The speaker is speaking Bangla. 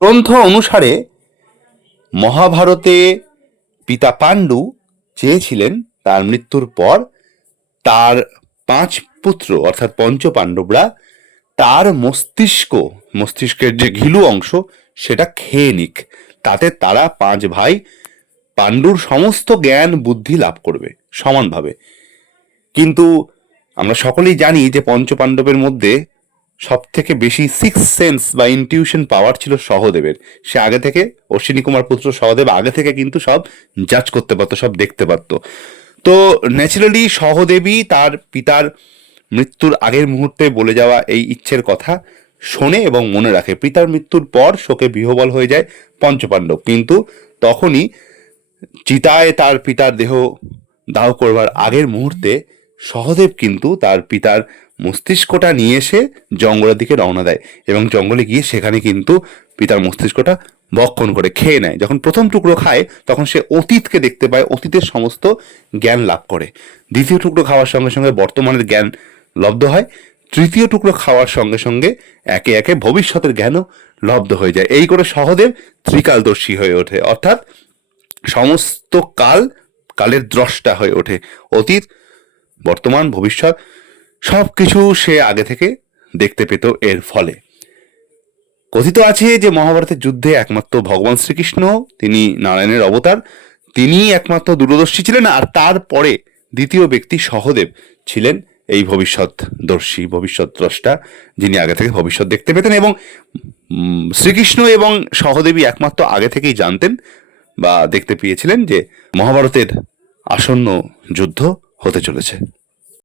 গ্রন্থ অনুসারে মহাভারতে পিতা পাণ্ডু চেয়েছিলেন তার মৃত্যুর পর তার পাঁচ পুত্র, অর্থাৎ পঞ্চ পাণ্ডবরা তার মস্তিষ্ক, মস্তিষ্কের যে ঘিলু অংশ, সেটা খেয়ে নিক। তাতে তারা পাঁচ ভাই পাণ্ডুর সমস্ত জ্ঞান, বুদ্ধি লাভ করবে সমানভাবে। কিন্তু আমরা সকলেই জানি যে পঞ্চপাণ্ডবের মধ্যে সব থেকে বেশি সিক্স সেন্স বা ইনটিউশন পাওয়ার ছিল সহদেবের। সে আগে থেকে অশ্বিনী কুমার পুত্র সহদেব আগে থেকে কিন্তু সব জাজ করতে পারতো, সব দেখতে পারতো। তো ন্যাচারালি সহদেবী তার পিতার মৃত্যুর আগের মুহূর্তে বলে যাওয়া এই ইচ্ছের কথা শোনে এবং মনে রাখে। পিতার মৃত্যুর পর শোকে বিহবল হয়ে যায় পঞ্চপাণ্ডব। কিন্তু তখনই চিতায় তার পিতার দেহ দাহ করবার আগের মুহূর্তে সহদেব কিন্তু তার পিতার মস্তিষ্কটা নিয়ে এসে জঙ্গলের দিকে রওনা দেয় এবং জঙ্গলে গিয়ে সেখানে কিন্তু পিতার মস্তিষ্কটা ভক্ষণ করে, খেয়ে নেয়। যখন প্রথম টুকরো খায়, তখন সে অতীতকে দেখতে পায়, অতীতের সমস্ত জ্ঞান লাভ করে। দ্বিতীয় টুকরো খাওয়ার সঙ্গে সঙ্গে বর্তমানের জ্ঞান লব্ধ হয়। তৃতীয় টুকরো খাওয়ার সঙ্গে সঙ্গে একে একে ভবিষ্যতের জ্ঞানও লব্ধ হয়ে যায়। এই করে সহদেব ত্রিকালদর্শী হয়ে ওঠে। অর্থাৎ সমস্ত কাল, কালের দ্রষ্টা হয়ে ওঠে। অতীত বর্তমান, ভবিষ্যৎ সব কিছু সে আগে থেকে দেখতে পেত এর ফলে। কথিত আছে যে মহাভারতের যুদ্ধে একমাত্র ভগবান শ্রীকৃষ্ণ, তিনি নারায়ণের অবতার তিনি একমাত্র দূরদর্শী ছিলেন আর তারপরে দ্বিতীয় ব্যক্তি সহদেব ছিলেন এই ভবিষ্যৎদর্শী ভবিষ্যৎ দ্রষ্টা যিনি আগে থেকে ভবিষ্যৎ দেখতে পেতেন এবং শ্রীকৃষ্ণ এবং সহদেবী একমাত্র আগে থেকেই জানতেন বা দেখতে পেয়েছিলেন যে মহাভারতের আসন্ন যুদ্ধ হতে চলেছে।